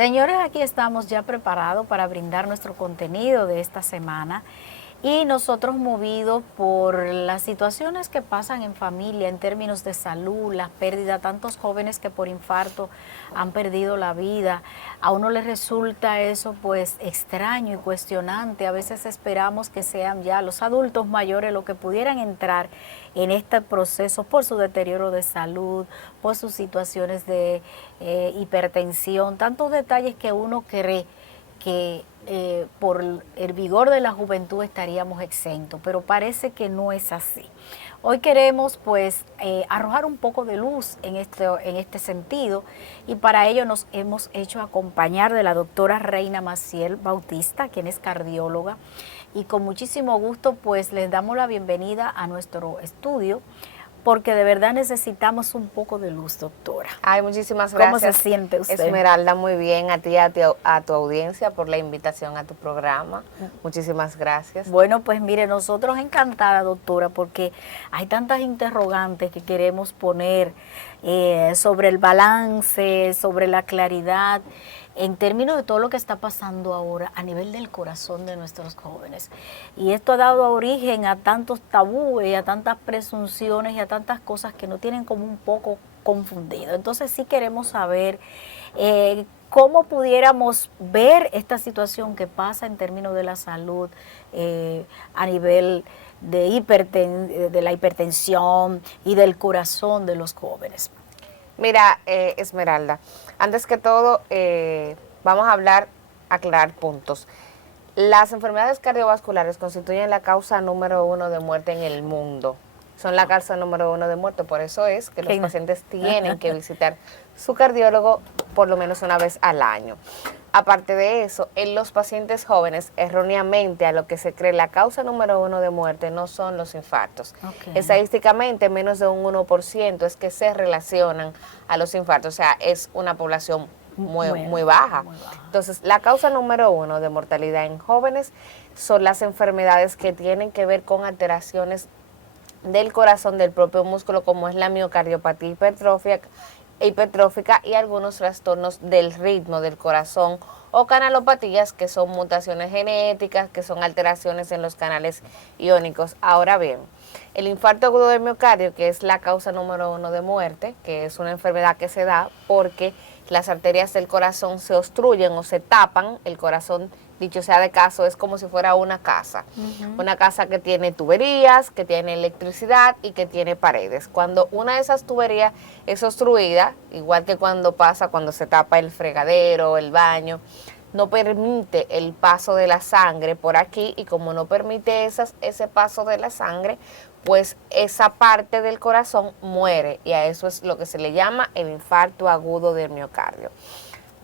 Señores, aquí estamos ya preparados para brindar nuestro contenido de esta semana y nosotros movidos por las situaciones que pasan en familia en términos de salud, la pérdida, tantos jóvenes que por infarto han perdido la vida. A uno le resulta eso pues extraño y cuestionante. A veces esperamos que sean ya los adultos mayores los que pudieran entrar en este proceso por su deterioro de salud, por sus situaciones de hipertensión, tantos detalles que uno cree que por el vigor de la juventud estaríamos exentos, pero parece que no es así. Hoy queremos pues arrojar un poco de luz en este sentido y para ello nos hemos hecho acompañar de la doctora Reina Maciel Bautista, quien es cardióloga, y con muchísimo gusto pues les damos la bienvenida a nuestro estudio, porque de verdad necesitamos un poco de luz, doctora. Ay, muchísimas gracias. ¿Cómo se siente usted? Esmeralda, muy bien. A ti y a tu audiencia por la invitación a tu programa. Muchísimas gracias. Bueno, pues mire, nosotros encantada, doctora, porque hay tantas interrogantes que queremos poner sobre el balance, sobre la claridad, en términos de todo lo que está pasando ahora a nivel del corazón de nuestros jóvenes. Y esto ha dado origen a tantos tabúes, y a tantas presunciones y a tantas cosas que nos tienen como un poco confundido. Entonces sí queremos saber cómo pudiéramos ver esta situación que pasa en términos de la salud a nivel de la hipertensión y del corazón de los jóvenes. Mira, Esmeralda, antes que todo vamos a aclarar puntos. Las enfermedades cardiovasculares constituyen la causa número 1 de muerte en el mundo. Son la causa número 1 de muerte, por eso es que los pacientes tienen que visitar su cardiólogo por lo menos una vez al año. Aparte de eso, en los pacientes jóvenes, erróneamente a lo que se cree la causa número 1 de muerte no son los infartos. Okay. Estadísticamente, menos de un 1% es que se relacionan a los infartos, o sea, es una población muy baja. Entonces, la causa número 1 de mortalidad en jóvenes son las enfermedades que tienen que ver con alteraciones del corazón, del propio músculo, como es la miocardiopatía hipertrófica y algunos trastornos del ritmo del corazón o canalopatías, que son mutaciones genéticas, que son alteraciones en los canales iónicos. Ahora bien, el infarto agudo del miocardio, que es la causa número 1 de muerte, que es una enfermedad que se da porque las arterias del corazón se obstruyen o se tapan. El corazón, dicho sea de caso, es como si fuera una casa. Una casa que tiene tuberías, que tiene electricidad y que tiene paredes. Cuando una de esas tuberías es obstruida, igual que cuando se tapa el fregadero, el baño, no permite el paso de la sangre por aquí, y como no permite ese paso de la sangre, pues esa parte del corazón muere, y a eso es lo que se le llama el infarto agudo del miocardio.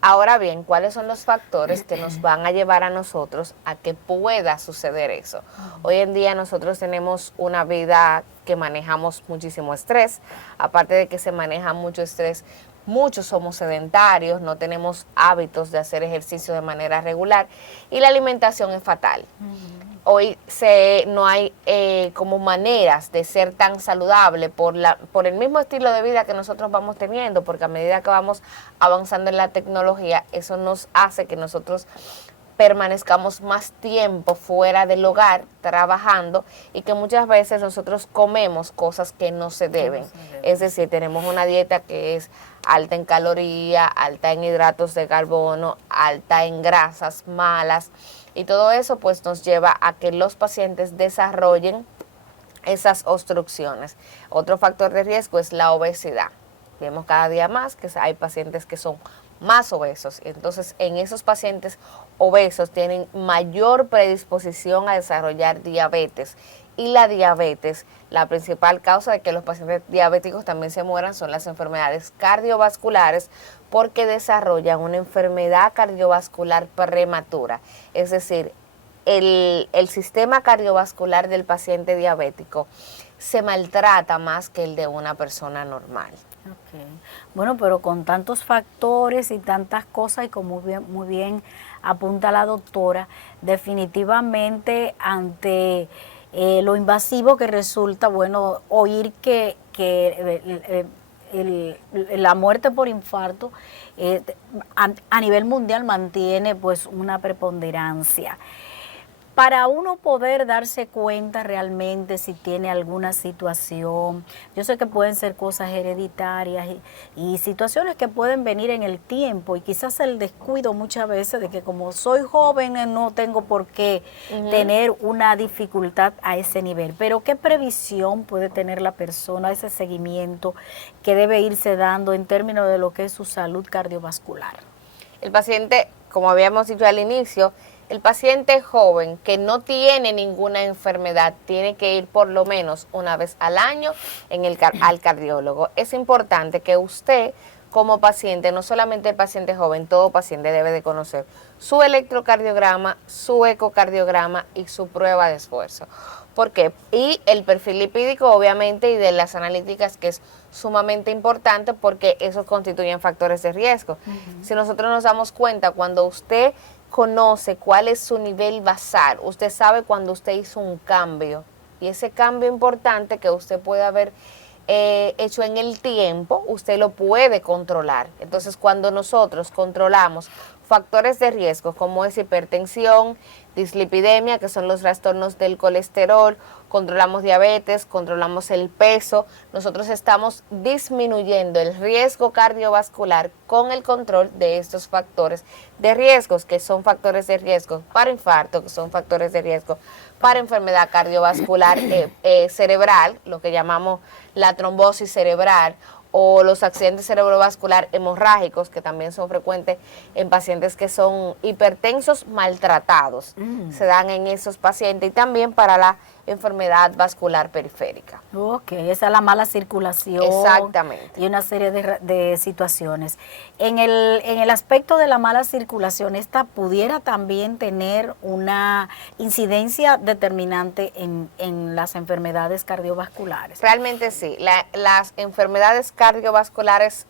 Ahora bien, ¿cuáles son los factores que nos van a llevar a nosotros a que pueda suceder eso? Hoy en día nosotros tenemos una vida que manejamos muchísimo estrés. Aparte de que se maneja mucho estrés, muchos somos sedentarios, no tenemos hábitos de hacer ejercicio de manera regular y la alimentación es fatal. Hoy no hay como maneras de ser tan saludable por el mismo estilo de vida que nosotros vamos teniendo, porque a medida que vamos avanzando en la tecnología, eso nos hace que nosotros permanezcamos más tiempo fuera del hogar trabajando, y que muchas veces nosotros comemos cosas que no se deben. Es decir, tenemos una dieta que es alta en calorías, alta en hidratos de carbono, alta en grasas malas, y todo eso pues nos lleva a que los pacientes desarrollen esas obstrucciones. Otro factor de riesgo es la obesidad. Vemos cada día más que hay pacientes que son más obesos. Entonces, en esos pacientes obesos tienen mayor predisposición a desarrollar diabetes. Y la diabetes, la principal causa de que los pacientes diabéticos también se mueran son las enfermedades cardiovasculares, porque desarrollan una enfermedad cardiovascular prematura. Es decir, el sistema cardiovascular del paciente diabético se maltrata más que el de una persona normal. Okay. Bueno, pero con tantos factores y tantas cosas, y como muy bien apunta la doctora, definitivamente ante lo invasivo que resulta, bueno, oír que la muerte por infarto a nivel mundial mantiene pues una preponderancia. Para uno poder darse cuenta realmente si tiene alguna situación, yo sé que pueden ser cosas hereditarias y situaciones que pueden venir en el tiempo y quizás el descuido muchas veces de que como soy joven no tengo por qué tener una dificultad a ese nivel. Pero ¿qué previsión puede tener la persona, ese seguimiento que debe irse dando en términos de lo que es su salud cardiovascular? El paciente, como habíamos dicho al inicio, el paciente joven que no tiene ninguna enfermedad tiene que ir por lo menos una vez al año al cardiólogo. Es importante que usted como paciente, no solamente el paciente joven, todo paciente debe de conocer su electrocardiograma, su ecocardiograma y su prueba de esfuerzo. ¿Por qué? Y el perfil lipídico, obviamente, y de las analíticas, que es sumamente importante porque esos constituyen factores de riesgo. Si nosotros nos damos cuenta, cuando usted conoce cuál es su nivel basal, usted sabe cuando usted hizo un cambio, y ese cambio importante que usted puede haber hecho en el tiempo, usted lo puede controlar. Entonces, cuando nosotros controlamos factores de riesgo como es hipertensión, dislipidemia, que son los trastornos del colesterol, controlamos diabetes, controlamos el peso, nosotros estamos disminuyendo el riesgo cardiovascular con el control de estos factores de riesgos, que son factores de riesgo para infarto, que son factores de riesgo para enfermedad cardiovascular cerebral, lo que llamamos la trombosis cerebral, o los accidentes cerebrovascular hemorrágicos, que también son frecuentes en pacientes que son hipertensos maltratados. Se dan en esos pacientes, y también para la enfermedad vascular periférica. Ok, esa es la mala circulación. Exactamente. Y una serie de situaciones. En el aspecto de la mala circulación, esta pudiera también tener una incidencia determinante en las enfermedades cardiovasculares. Realmente sí. Las enfermedades cardiovasculares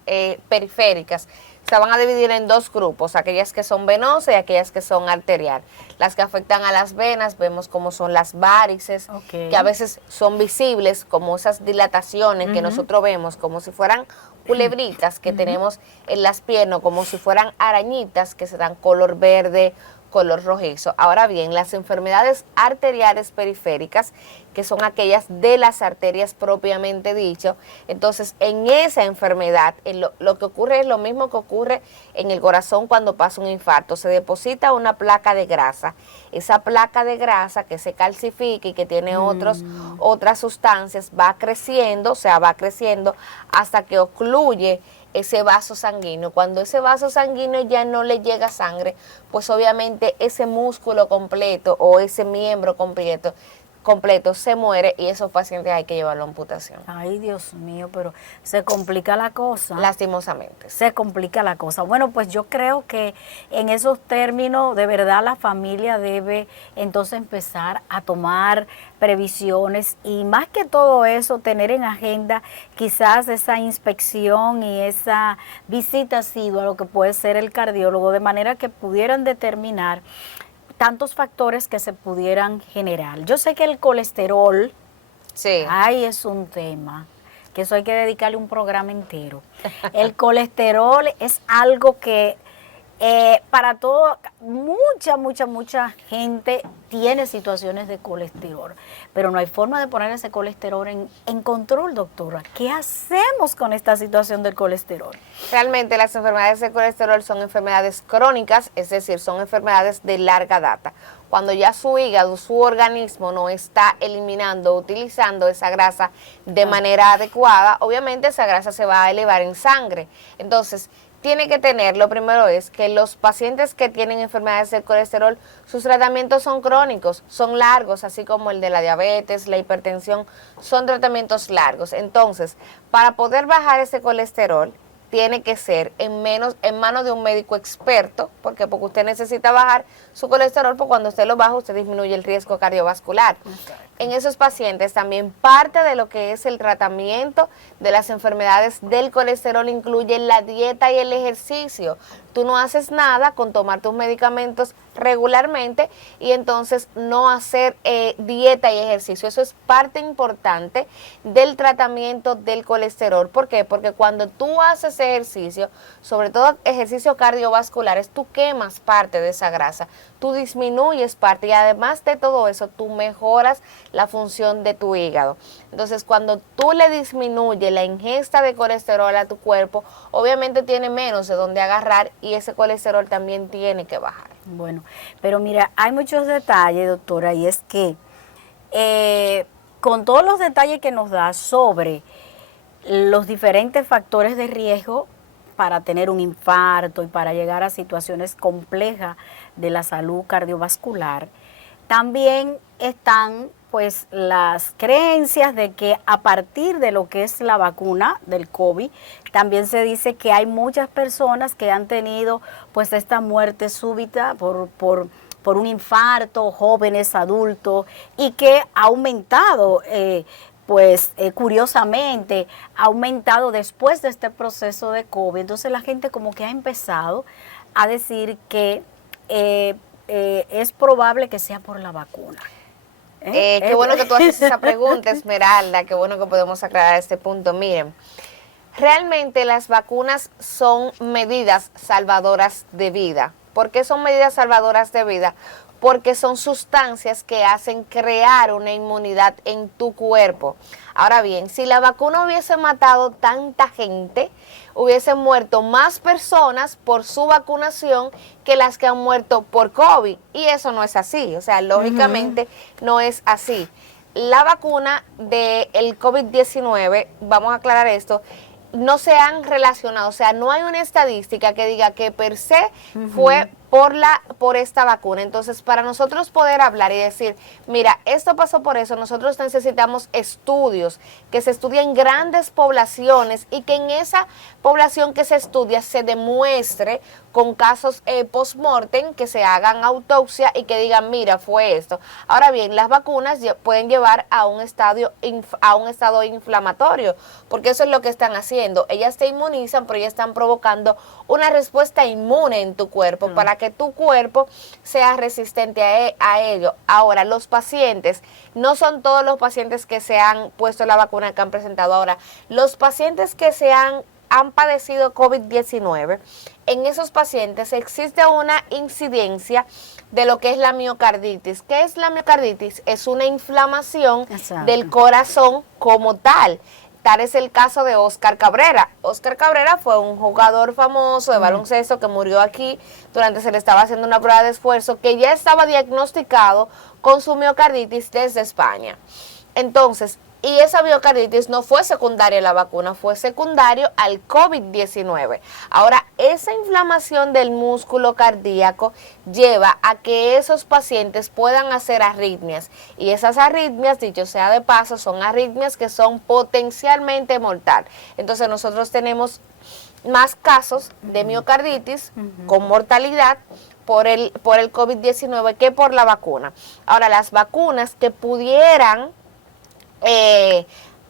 periféricas se van a dividir en dos grupos, aquellas que son venosas y aquellas que son arterial. Las que afectan a las venas, vemos como son las varices, que a veces son visibles, como esas dilataciones que nosotros vemos, como si fueran culebritas que tenemos en las piernas, como si fueran arañitas que se dan color verde, color rojizo. Ahora bien, las enfermedades arteriales periféricas, que son aquellas de las arterias propiamente dicho, entonces en esa enfermedad lo que ocurre es lo mismo que ocurre en el corazón cuando pasa un infarto. Se deposita una placa de grasa. Esa placa de grasa que se calcifica y que tiene otras sustancias va creciendo, hasta que ocluye ese vaso sanguíneo. Cuando ese vaso sanguíneo ya no le llega sangre, pues obviamente ese músculo completo o ese miembro completo se muere, y esos pacientes hay que llevarlo a amputación. Ay, Dios mío, pero se complica la cosa. Lastimosamente. Se complica la cosa. Bueno, pues yo creo que en esos términos, de verdad, la familia debe entonces empezar a tomar previsiones y, más que todo eso, tener en agenda quizás esa inspección y esa visita asidua a lo que puede ser el cardiólogo, de manera que pudieran determinar tantos factores que se pudieran generar. Yo sé que el colesterol, ay, es un tema, que eso hay que dedicarle un programa entero. El colesterol es algo que para todo, mucha gente tiene situaciones de colesterol, pero no hay forma de poner ese colesterol en control, doctora. ¿Qué hacemos con esta situación del colesterol? Realmente las enfermedades de colesterol son enfermedades crónicas, es decir, son enfermedades de larga data. Cuando ya su hígado, su organismo no está eliminando, utilizando esa grasa de manera adecuada, obviamente esa grasa se va a elevar en sangre. Entonces, tiene que tener, lo primero es que los pacientes que tienen enfermedades del colesterol, sus tratamientos son crónicos, son largos, así como el de la diabetes, la hipertensión, son tratamientos largos. Entonces, para poder bajar ese colesterol, tiene que ser en manos de un médico experto, porque usted necesita bajar su colesterol, porque cuando usted lo baja, usted disminuye el riesgo cardiovascular. En esos pacientes también parte de lo que es el tratamiento de las enfermedades del colesterol incluye la dieta y el ejercicio. tú no haces nada con tomar tus medicamentos regularmente y entonces no hacer dieta y ejercicio. Eso es parte importante del tratamiento del colesterol. ¿Por qué? Porque cuando tú haces ejercicio, sobre todo ejercicios cardiovasculares, tú quemas parte de esa grasa, tú disminuyes parte y además de todo eso, tú mejoras la función de tu hígado. Entonces, cuando tú le disminuyes la ingesta de colesterol a tu cuerpo, obviamente tiene menos de dónde agarrar y ese colesterol también tiene que bajar. Bueno, pero mira, hay muchos detalles, doctora, y es que con todos los detalles que nos da sobre los diferentes factores de riesgo para tener un infarto y para llegar a situaciones complejas de la salud cardiovascular, también están pues las creencias de que a partir de lo que es la vacuna del COVID, también se dice que hay muchas personas que han tenido pues esta muerte súbita por un infarto, jóvenes, adultos, y que ha aumentado, curiosamente, ha aumentado después de este proceso de COVID. Entonces la gente como que ha empezado a decir que es probable que sea por la vacuna. Qué bueno que tú haces esa pregunta, Esmeralda, qué bueno que podemos aclarar este punto. Miren, realmente las vacunas son medidas salvadoras de vida. ¿Por qué son medidas salvadoras de vida? Porque son sustancias que hacen crear una inmunidad en tu cuerpo. Ahora bien, si la vacuna hubiese matado tanta gente, hubiesen muerto más personas por su vacunación que las que han muerto por COVID. Y eso no es así, o sea, lógicamente no es así. La vacuna del COVID-19, vamos a aclarar esto, no se han relacionado, o sea, no hay una estadística que diga que per se fue por esta vacuna. Entonces, para nosotros poder hablar y decir, mira, esto pasó por eso, nosotros necesitamos estudios, que se estudien grandes poblaciones y que en esa población que se estudia se demuestre con casos post-mortem, que se hagan autopsia y que digan, mira, fue esto. Ahora bien, las vacunas pueden llevar a un estado inflamatorio, porque eso es lo que están haciendo. Ellas te inmunizan, pero ellas están provocando una respuesta inmune en tu cuerpo para que tu cuerpo sea resistente a ello. Ahora, los pacientes, no son todos los pacientes que se han puesto la vacuna que han presentado. Ahora, los pacientes que han padecido COVID-19, en esos pacientes existe una incidencia de lo que es la miocarditis. ¿Qué es la miocarditis? Es una inflamación del corazón como tal. Tal es el caso de Oscar Cabrera. Oscar Cabrera fue un jugador famoso de baloncesto que murió aquí durante se le estaba haciendo una prueba de esfuerzo, que ya estaba diagnosticado con su miocarditis desde España. Entonces, y esa miocarditis no fue secundaria a la vacuna, fue secundario al COVID-19. Ahora, esa inflamación del músculo cardíaco lleva a que esos pacientes puedan hacer arritmias. Y esas arritmias, dicho sea de paso, son arritmias que son potencialmente mortales. Entonces, nosotros tenemos más casos de miocarditis con mortalidad por el COVID-19 que por la vacuna. Ahora, las vacunas que pudieran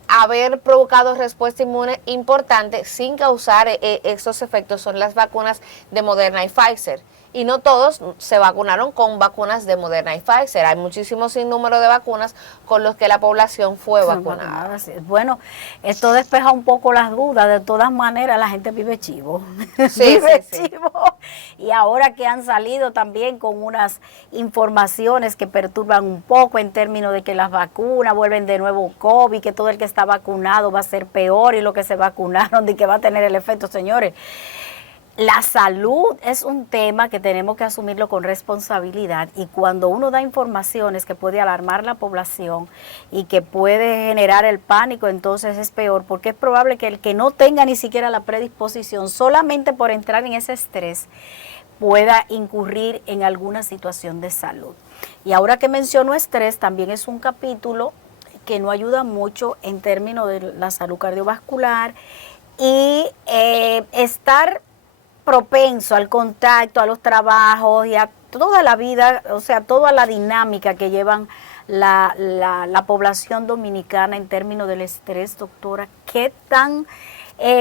haber provocado respuesta inmune importante sin causar esos efectos son las vacunas de Moderna y Pfizer. Y no todos se vacunaron con vacunas de Moderna y Pfizer. Hay muchísimo sinnúmero de vacunas con los que la población fue vacunada. Bueno, esto despeja un poco las dudas. De todas maneras, la gente vive chivo. Sí, chivo. Y ahora que han salido también con unas informaciones que perturban un poco en términos de que las vacunas vuelven de nuevo COVID, que todo el que está vacunado va a ser peor y lo que se vacunaron de que va a tener el efecto, señores. La salud es un tema que tenemos que asumirlo con responsabilidad, y cuando uno da informaciones que puede alarmar la población y que puede generar el pánico, entonces es peor, porque es probable que el que no tenga ni siquiera la predisposición, solamente por entrar en ese estrés, pueda incurrir en alguna situación de salud. Y ahora que menciono estrés, también es un capítulo que no ayuda mucho en términos de la salud cardiovascular y estar propenso al contacto, a los trabajos y a toda la vida, o sea, toda la dinámica que llevan la población dominicana en términos del estrés, doctora. ¿Qué tan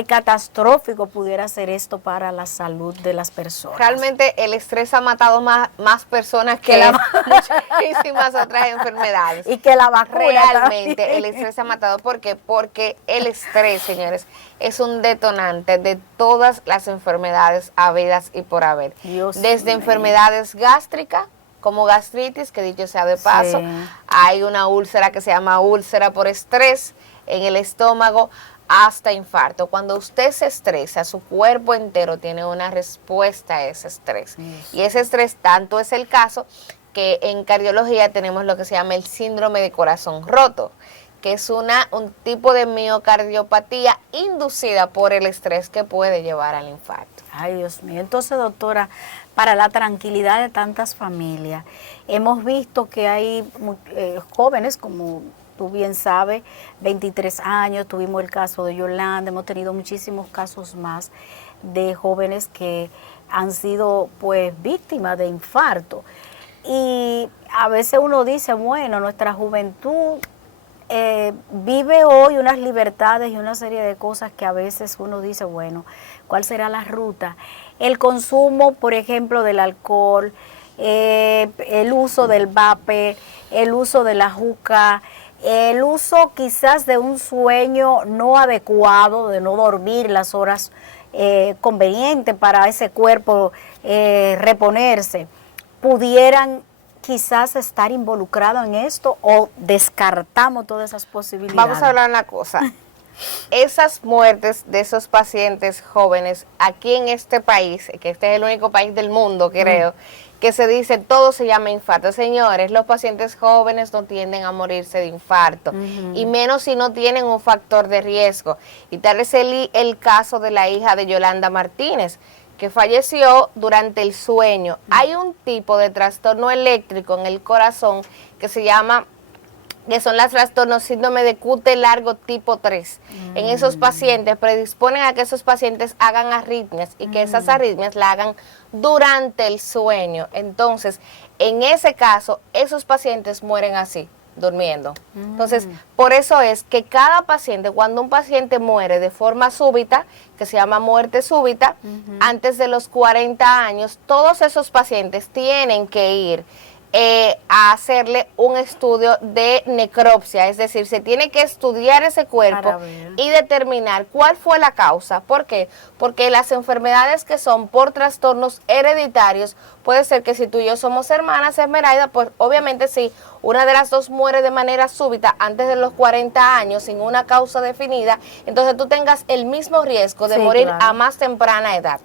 catastrófico pudiera ser esto para la salud de las personas. Realmente el estrés ha matado más personas que muchísimas otras enfermedades. Y que la vacuna realmente también. el estrés ha matado. ¿Por qué? Porque el estrés, señores, es un detonante de todas las enfermedades habidas y por haber. Dios Desde mío. enfermedades gástricas, como gastritis, que dicho sea de paso, Sí. hay una úlcera que se llama úlcera por estrés en el estómago, hasta infarto. Cuando usted se estresa, su cuerpo entero tiene una respuesta a ese estrés. Y ese estrés tanto es el caso que en cardiología tenemos lo que se llama el síndrome de corazón roto, que es un tipo de miocardiopatía inducida por el estrés que puede llevar al infarto. Ay, Dios mío. Entonces, doctora, para la tranquilidad de tantas familias, hemos visto que hay jóvenes, como tú bien sabes, 23 años, tuvimos el caso de Yolanda, hemos tenido muchísimos casos más de jóvenes que han sido pues víctimas de infarto. Y a veces uno dice, bueno, nuestra juventud vive hoy unas libertades y una serie de cosas que a veces uno dice, bueno, ¿cuál será la ruta? El consumo, por ejemplo, del alcohol, el uso del vape, el uso de la juca, el uso quizás de un sueño no adecuado, de no dormir las horas convenientes para ese cuerpo reponerse, pudieran quizás estar involucrado en esto o descartamos todas esas posibilidades. Vamos a hablar una cosa. Esas muertes de esos pacientes jóvenes aquí en este país, que este es el único país del mundo, creo, que se dice todo se llama infarto. Señores, los pacientes jóvenes no tienden a morirse de infarto, y menos si no tienen un factor de riesgo. Y tal es el caso de la hija de Yolanda Martínez, que falleció durante el sueño. Hay un tipo de trastorno eléctrico en el corazón que se llama, que son los trastornos síndrome de QT largo tipo 3. En esos pacientes predisponen a que esos pacientes hagan arritmias y que esas arritmias la hagan durante el sueño. Entonces, en ese caso, esos pacientes mueren así, durmiendo. Entonces, por eso es que cada paciente, cuando un paciente muere de forma súbita, que se llama muerte súbita, antes de los 40 años, todos esos pacientes tienen que ir a hacerle un estudio de necropsia, es decir, se tiene que estudiar ese cuerpo y determinar cuál fue la causa. ¿Por qué? Porque las enfermedades que son por trastornos hereditarios, puede ser que si tú y yo somos hermanas, Esmeralda, pues obviamente si una de las dos muere de manera súbita antes de los 40 años sin una causa definida, entonces tú tengas el mismo riesgo de morir a más temprana edad.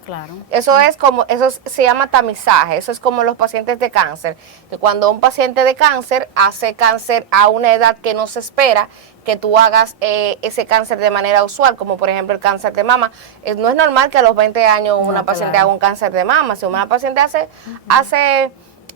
Eso es como, eso se llama tamizaje, eso es como los pacientes de cáncer, que cuando un paciente de cáncer hace cáncer a una edad que no se espera que tú hagas ese cáncer de manera usual, como por ejemplo el cáncer de mama. No es normal que a los 20 años una paciente haga un cáncer de mama. Si una paciente hace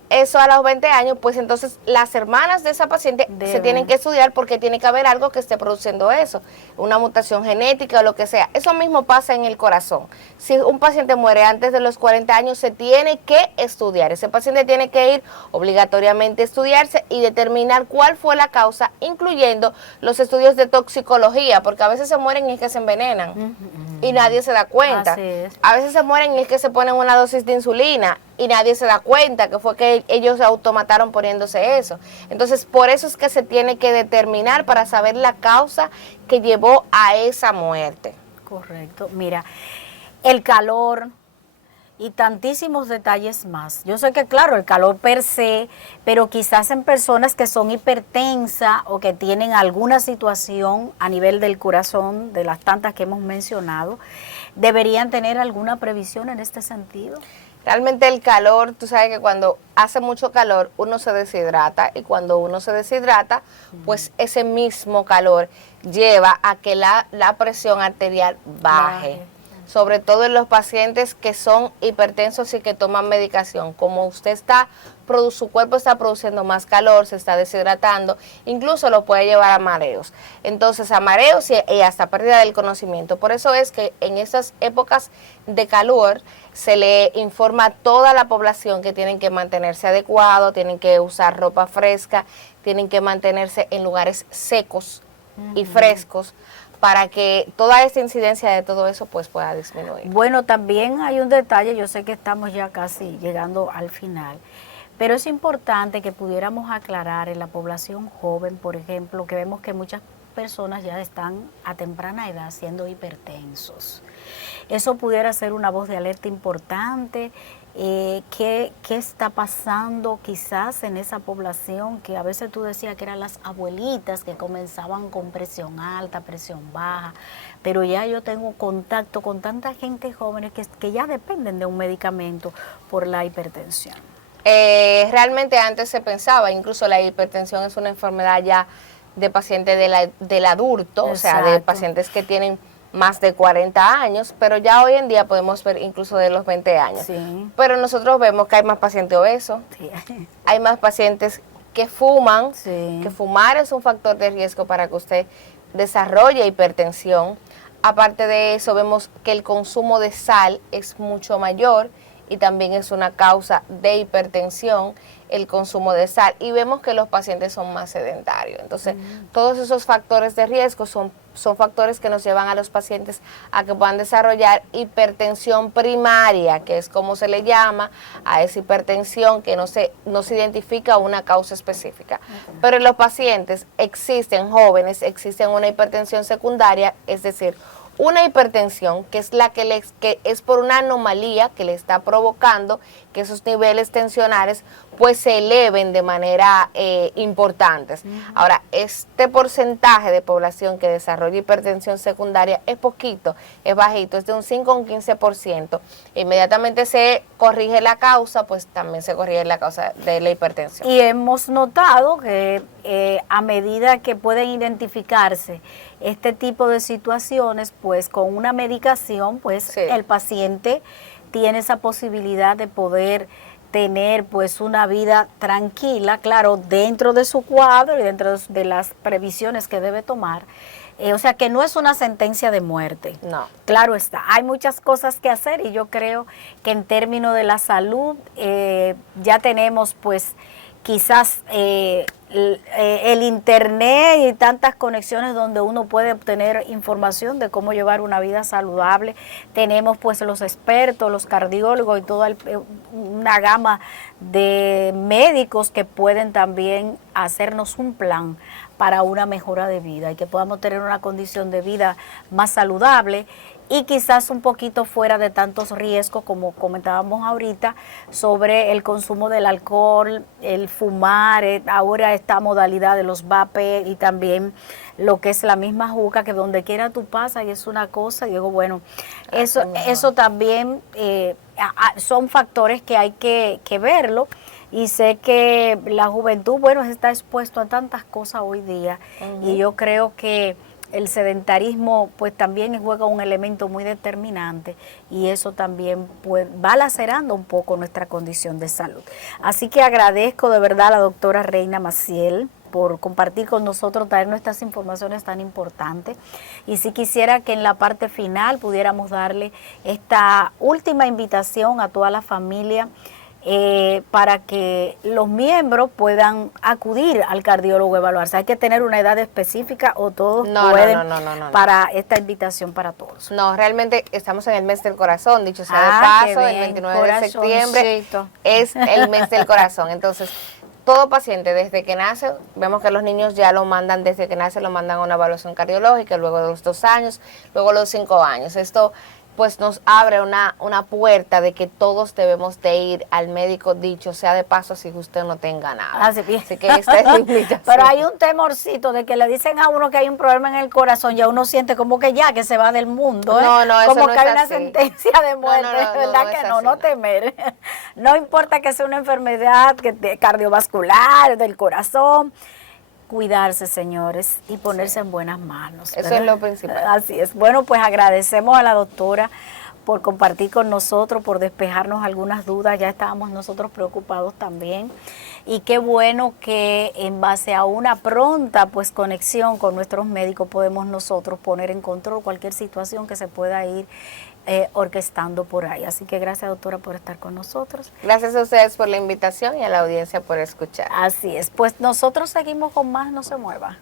eso a los 20 años, pues entonces las hermanas de esa paciente se tienen que estudiar porque tiene que haber algo que esté produciendo eso, una mutación genética o lo que sea. Eso mismo pasa en el corazón. Si un paciente muere antes de los 40 años, se tiene que estudiar. Ese paciente tiene que ir obligatoriamente a estudiarse y determinar cuál fue la causa, incluyendo los estudios de toxicología, porque a veces se mueren y es que se envenenan y nadie se da cuenta. A veces se mueren y es que se ponen una dosis de insulina y nadie se da cuenta que fue que ellos se automataron poniéndose eso. Entonces, por eso es que se tiene que determinar para saber la causa que llevó a esa muerte. Correcto. Mira, el calor y tantísimos detalles más. Yo sé que, claro, el calor per se, pero quizás en personas que son hipertensas o que tienen alguna situación a nivel del corazón, de las tantas que hemos mencionado, ¿deberían tener alguna previsión en este sentido? Realmente el calor, tú sabes que cuando hace mucho calor uno se deshidrata, y cuando uno se deshidrata, pues ese mismo calor lleva a que la presión arterial baje. Sobre todo en los pacientes que son hipertensos y que toman medicación. Como usted está, su cuerpo está produciendo más calor, se está deshidratando, incluso lo puede llevar a mareos. Entonces a mareos y hasta pérdida del conocimiento. Por eso es que en esas épocas de calor se le informa a toda la población que tienen que mantenerse adecuado, tienen que usar ropa fresca, tienen que mantenerse en lugares secos y frescos, para que toda esta incidencia de todo eso pues pueda disminuir. Bueno, también hay un detalle, yo sé que estamos ya casi llegando al final, pero es importante que pudiéramos aclarar en la población joven, por ejemplo, que vemos que muchas personas ya están a temprana edad siendo hipertensos. Eso pudiera ser una voz de alerta importante. ¿Qué está pasando quizás en esa población que a veces tú decías que eran las abuelitas que comenzaban con presión alta, presión baja, pero ya yo tengo contacto con tanta gente joven que ya dependen de un medicamento por la hipertensión? Realmente antes se pensaba, incluso la hipertensión es una enfermedad ya de paciente del adulto, o sea, de pacientes que tienen más de 40 años, pero ya hoy en día podemos ver incluso de los 20 años. Sí. Pero nosotros vemos que hay más pacientes obesos, Sí. hay más pacientes que fuman, Sí. que fumar es un factor de riesgo para que usted desarrolle hipertensión. Aparte de eso, vemos que el consumo de sal es mucho mayor y también es una causa de hipertensión el consumo de sal, y vemos que los pacientes son más sedentarios. Entonces, todos esos factores de riesgo son factores que nos llevan a los pacientes a que puedan desarrollar hipertensión primaria, que es como se le llama a esa hipertensión que no se identifica una causa específica. Pero en los pacientes jóvenes, existen una hipertensión secundaria, es decir, una hipertensión que es la que es por una anomalía que le está provocando que esos niveles tensionales pues se eleven de manera importantes. Ahora, este porcentaje de población que desarrolla hipertensión secundaria es poquito, es bajito, es de un 5 a un 15%. Inmediatamente se corrige la causa, pues también se corrige la causa de la hipertensión. Y hemos notado que a medida que pueden identificarse este tipo de situaciones, pues con una medicación, pues Sí. el paciente tiene esa posibilidad de poder tener pues una vida tranquila, claro, dentro de su cuadro y dentro de las previsiones que debe tomar. O sea que no es una sentencia de muerte. No. Claro está, hay muchas cosas que hacer y yo creo que en términos de la salud ya tenemos pues quizás el internet y tantas conexiones donde uno puede obtener información de cómo llevar una vida saludable. Tenemos pues los expertos, los cardiólogos y toda una gama de médicos que pueden también hacernos un plan para una mejora de vida y que podamos tener una condición de vida más saludable y quizás un poquito fuera de tantos riesgos como comentábamos ahorita sobre el consumo del alcohol, el fumar, ahora esta modalidad de los vape y también lo que es la misma juca, que donde quiera tú pasas y es una cosa, y digo, bueno, eso también son factores que hay que verlo. Y sé que la juventud, bueno, está expuesto a tantas cosas hoy día y yo creo que el sedentarismo pues también juega un elemento muy determinante y eso también pues va lacerando un poco nuestra condición de salud. Así que agradezco de verdad a la doctora Reina Maciel por compartir con nosotros, traernos estas informaciones tan importantes. Y si quisiera que en la parte final pudiéramos darle esta última invitación a toda la familia para que los miembros puedan acudir al cardiólogo a evaluarse. ¿Hay que tener una edad específica o todos pueden para esta invitación para todos? No, realmente estamos en el mes del corazón, dicho sea de paso, el 29 de septiembre es el mes del corazón. Entonces, todo paciente desde que nace, vemos que los niños ya lo mandan, desde que nace lo mandan a una evaluación cardiológica, luego de los 2 años, luego los 5 años. Esto pues nos abre una puerta de que todos debemos de ir al médico, dicho sea de paso, si usted no tenga nada. Así que esta es la invitación. Pero hay un temorcito de que le dicen a uno que hay un problema en el corazón, ya uno siente como que ya, que se va del mundo, ¿eh? No, eso como no que es hay una así. sentencia de muerte, ¿verdad que no? No temer. No importa que sea una enfermedad cardiovascular, del corazón. Cuidarse, señores, y ponerse en buenas manos, ¿verdad? Eso es lo principal. Así es. Bueno, pues agradecemos a la doctora por compartir con nosotros, por despejarnos algunas dudas. Ya estábamos nosotros preocupados también. Y qué bueno que en base a una pronta pues conexión con nuestros médicos podemos nosotros poner en control cualquier situación que se pueda ir orquestando por ahí. Así que gracias, doctora, por estar con nosotros. Gracias a ustedes por la invitación y a la audiencia por escuchar. Así es. Pues nosotros seguimos con más, no se mueva.